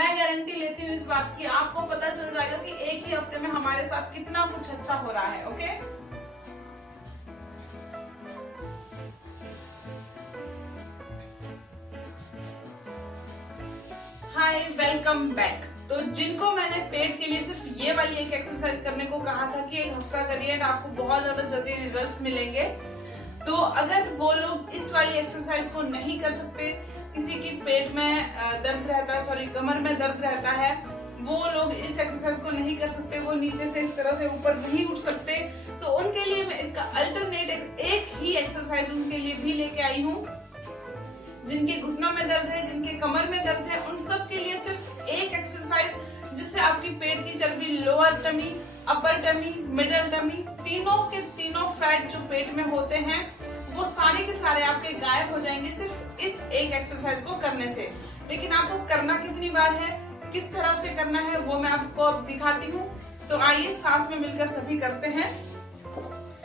मैं गारंटी लेती हूँ इस बात की, आपको पता चल जाएगा कि एक ही हफ्ते में हमारे साथ कितना कुछ अच्छा हो रहा है। ओके, हाय, वेलकम बैक। तो जिनको मैंने पेट के लिए सिर्फ ये वाली एक एक्सरसाइज करने को कहा था कि एक हफ्ता करिए एंड आपको बहुत ज्यादा जल्दी रिजल्ट्स मिलेंगे, तो अगर वो लोग इस वाली एक्सरसाइज को नहीं कर सकते, किसी की पेट में दर्द रहता है, सॉरी कमर में दर्द रहता है, वो लोग इस एक्सरसाइज को नहीं कर सकते, वो नीचे से इस तरह से ऊपर नहीं उठ सकते, तो उनके लिए मैं इसका अल्टरनेट एक ही एक्सरसाइज उनके लिए भी लेके आई हूँ। जिनके घुटनों में दर्द है, जिनके कमर में दर्द है, उन सब के लिए सिर्फ एक एक्सरसाइज जिससे आपकी पेट की चर्बी, लोअर टमी, अपर टमी, मिडल टमी, तीनों के तीनों फैट जो पेट में होते हैं वो सारे के सारे आपके गायब हो जाएंगे सिर्फ इस एक एक्सरसाइज को करने से। लेकिन आपको करना कितनी बार है, किस तरह से करना है, वो मैं आपको अब दिखाती हूँ। तो आइए साथ में मिलकर सभी करते हैं।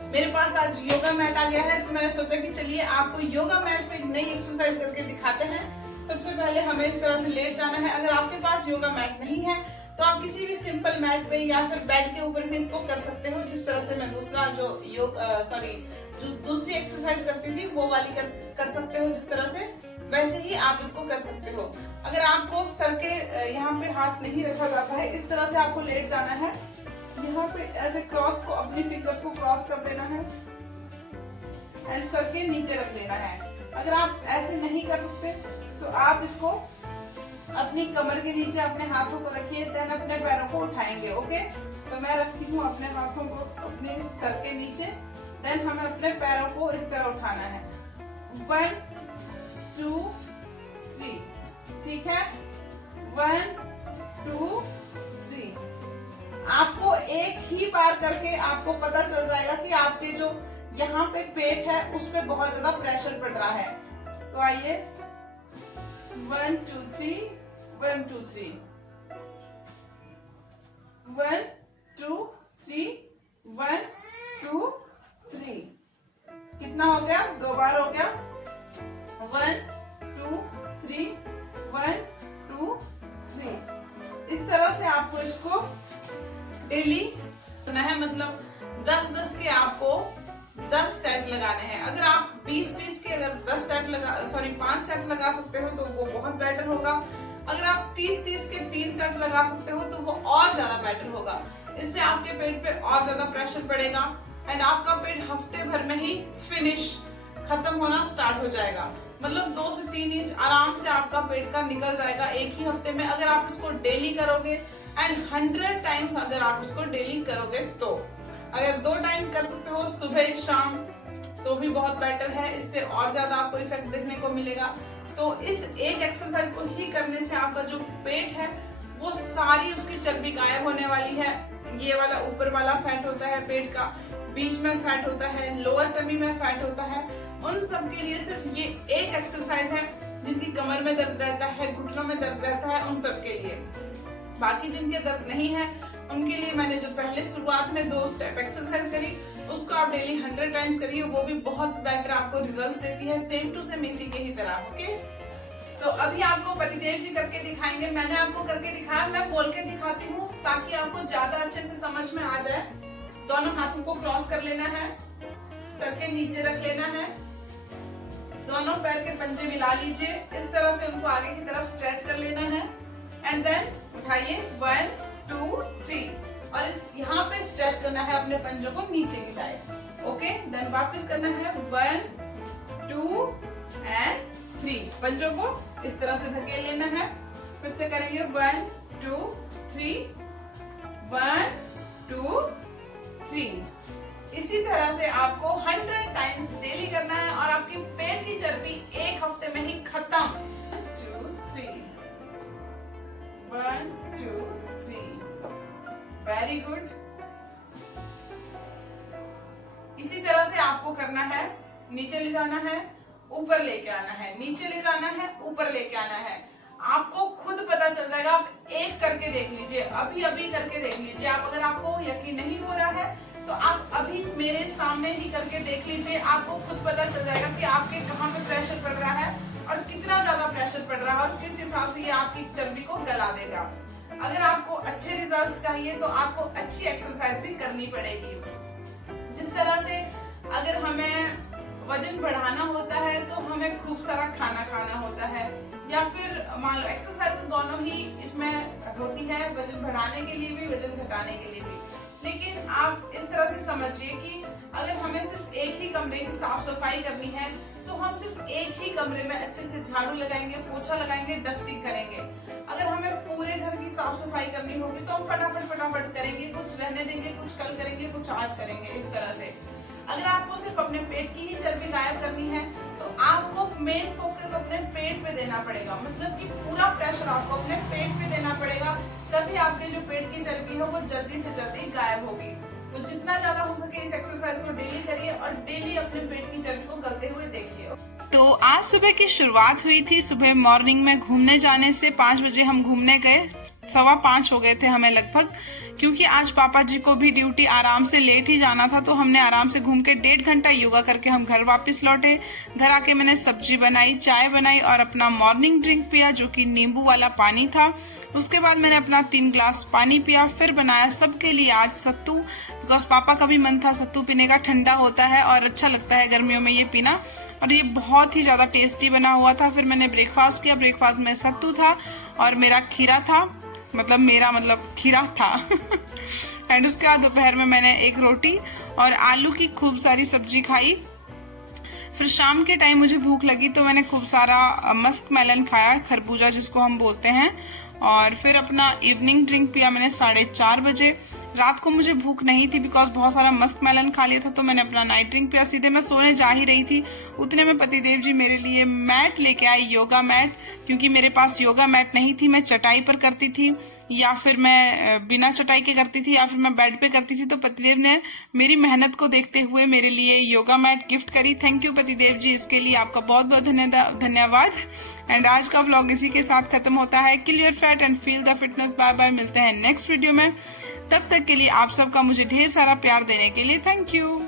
मेरे पास आज योगा मैट आ गया है, तो मैंने सोचा कि चलिए आपको योगा मैट पे एक नई एक्सरसाइज करके दिखाते हैं। सबसे पहले हमें इस तरह से लेट जाना है। अगर आपके पास योगा मैट नहीं है तो आप किसी भी सिंपल मैट पे या फिर बेड के ऊपर भी इसको कर सकते हो, जिस तरह से मैं दूसरा जो जो दूसरी एक्सरसाइज करती थी वो वाली कर सकते हो, जिस तरह से वैसे ही आप इसको कर सकते हो। अगर आपको सर के यहाँ पे हाथ नहीं रखा जाता है, इस तरह से आपको लेट जाना है। यहाँ पे ऐसे क्रॉस को, अपनी फिंगर्स को क्रॉस कर देना है एंड सर के नीचे रख लेना है। अगर आप ऐसे नहीं कर सकते तो आप इसको अपनी कमर के नीचे अपने हाथों को रखिए, देन अपने पैरों को उठाएंगे। ओके, तो मैं रखती हूँ अपने हाथों को अपने सर के नीचे, देन हमें अपने पैरों को इस तरह उठाना है। 1 2 3, ठीक है, 1 2 3। आपको एक ही बार करके आपको पता चल जाएगा कि आपके जो यहाँ पे पेट है उस पे बहुत ज्यादा प्रेशर पड़ रहा है। तो आइए, 1 2 3, 1 2 3, 1 2 3, 1 2 3। कितना हो गया? 2 बार हो गया। 1 2 3, 1 2 3। इस तरह से आपको इसको डेली करना है, मतलब 10-10 के आपको 10 सेट लगाने हैं। अगर आप 20-20 के अगर 10 सेट 5 सेट लगा सकते हो तो वो बहुत बेटर होगा। अगर आप 30-30 के 3 सेट लगा सकते हो तो वो और ज्यादा बेटर होगा। इससे आपके पेट पे और ज्यादा प्रेशर पड़ेगा एंड आपका पेट हफ्ते भर में ही खत्म होना स्टार्ट हो जाएगा। मतलब 2 से 3 इंच आराम से आपका पेट का निकल जाएगा एक ही हफ्ते में, अगर आप इसको डेली करोगे एंड 100 टाइम्स अगर आप उसको डेली करोगे तो। अगर 2 टाइम कर सकते हो, सुबह शाम, तो भी बहुत बेटर है, इससे और ज्यादा आपको इफेक्ट देखने को मिलेगा। तो इस एक एक्सरसाइज को ही करने से आपका जो पेट है वो सारी उसकी चर्बी गायब होने वाली है। ये वाला ऊपर वाला फैट होता है पेट का, बीच में फैट होता है, लोअर टमी में फैट होता है, उन सब के लिए सिर्फ ये एक एक्सरसाइज है। जिनकी कमर में दर्द रहता है, घुटनों में दर्द रहता है, उन सब के लिए। बाकी जिनके दर्द नहीं है उनके लिए मैंने जो पहले शुरुआत में 2 स्टेप एक्सरसाइज करी, उसको आप डेली 100 टाइम्स करिए, वो भी बहुत बेटर आपको रिजल्ट्स देती है, सेम टू सेम इसी के ही तरह। ओके, तो अभी आपको पतिदेव जी करके दिखाएंगे। मैंने आपको करके दिखाया, मैं बोल के दिखाती हूँ ताकि आपको ज्यादा अच्छे से समझ में आ जाए। दोनों हाथों को क्रॉस कर लेना है, सर के नीचे रख लेना है, दोनों पैर के पंजे मिला लीजिए, इस तरह से उनको आगे की तरफ स्ट्रेच कर लेना है एंड देन उठाइए 1 2 3 और इस यहाँ पे स्ट्रेच करना है अपने पंजों को नीचे की साइड। ओके, देन वापस करना है 1 2 एंड 3। पंजों को इस तरह से धकेल लेना है, फिर से करेंगे 1 2 3, 1 2 3। इसी तरह से आपको 100 टाइम्स डेली करना है और आपकी पेट की चर्बी एक हफ्ते में ही खत्म। 2 3, 1 2 3, वेरी गुड। इसी तरह से आपको करना है, नीचे ले जाना है, ऊपर लेके आना है, नीचे ले जाना है, ऊपर लेके आना है। आपको खुद पता चल जाएगा। आप एक करके देख लीजिए, अभी करके देख लीजिए। आप अगर आपको यकीन नहीं हो रहा है तो आप अभी मेरे सामने ही करके देख लीजिए, आपको खुद पता चल जाएगा कि आपके कहाँ पे प्रेशर पड़ रहा है और कितना ज्यादा प्रेशर पड़ रहा है और किस हिसाब से ये आपकी चर्बी को गला देगा। अगर आपको अच्छे रिजल्ट्स चाहिए तो आपको अच्छी एक्सरसाइज भी करनी पड़ेगी। जिस तरह से अगर हमें वजन बढ़ाना होता है तो हमें खूब सारा खाना खाना होता है, या फिर मान लो एक्सरसाइज तो दोनों ही इसमें होती है, वजन बढ़ाने के लिए भी वजन घटाने के लिए भी। लेकिन आप इस तरह से समझिए कि अगर हमें सिर्फ एक ही कमरे की साफ सफाई करनी है तो हम सिर्फ एक ही कमरे में अच्छे से झाड़ू लगाएंगे, पोछा लगाएंगे, डस्टिंग करेंगे। अगर हमें पूरे घर की साफ सफाई करनी होगी तो हम फटाफट करेंगे, कुछ रहने देंगे, कुछ कल करेंगे, कुछ आज करेंगे, इस तरह से। अगर आपको सिर्फ अपने पेट की ही चर्बी गायब करनी है तो आपको मेन फोकस अपने पेट पे देना पड़ेगा, मतलब कि पूरा प्रेशर आपको अपने पेट पे देना पड़ेगा, तभी आपके जो पेट की चर्बी है वो जल्दी से जल्दी गायब होगी। तो जितना ज्यादा हो सके इस एक्सरसाइज को डेली करिए और डेली अपने पेट की चर्बी को गलते हुए देखिए। तो आज सुबह की शुरुआत हुई थी सुबह मॉर्निंग में घूमने जाने से। 5 बजे हम घूमने गए, 4:15 हो गए थे हमें लगभग, क्योंकि आज पापा जी को भी ड्यूटी आराम से लेट ही जाना था। तो हमने आराम से घूम के 1.5 घंटा योगा करके हम घर वापस लौटे। घर आके मैंने सब्जी बनाई, चाय बनाई और अपना मॉर्निंग ड्रिंक पिया जो कि नींबू वाला पानी था। उसके बाद मैंने अपना 3 ग्लास पानी पिया। फिर बनाया सबके लिए आज सत्तू, बिकॉज पापा का भी मन था सत्तू पीने का, ठंडा होता है और अच्छा लगता है गर्मियों में ये पीना, और ये बहुत ही ज्यादा टेस्टी बना हुआ था। फिर मैंने ब्रेकफास्ट किया, ब्रेकफास्ट में सत्तू था और मेरा खीरा था, मतलब खीरा था एंड उसके बाद दोपहर में मैंने एक रोटी और आलू की खूब सारी सब्जी खाई। फिर शाम के टाइम मुझे भूख लगी तो मैंने खूब सारा मस्क मेलन खाया, खरबूजा जिसको हम बोलते हैं, और फिर अपना इवनिंग ड्रिंक पिया मैंने 4:30 बजे। रात को मुझे भूख नहीं थी बिकॉज बहुत सारा मस्क मेलन खा लिया था, तो मैंने अपना नाइट ड्रिंक पिया। सीधे मैं सोने जा ही रही थी, उतने में पतिदेव जी मेरे लिए मैट लेके आए, योगा मैट, क्योंकि मेरे पास योगा मैट नहीं थी। मैं चटाई पर करती थी या फिर मैं बिना चटाई के करती थी या फिर मैं बेड पे करती थी। तो पतिदेव ने मेरी मेहनत को देखते हुए मेरे लिए योगा मैट गिफ्ट करी। थैंक यू पतिदेव जी, इसके लिए आपका बहुत बहुत धन्यवाद। एंड आज का व्लॉग इसी के साथ खत्म होता है। Kill your fat and feel the fitness. Bye bye, मिलते हैं नेक्स्ट वीडियो में। तब तक के लिए आप सबका मुझे ढेर सारा प्यार देने के लिए थैंक यू।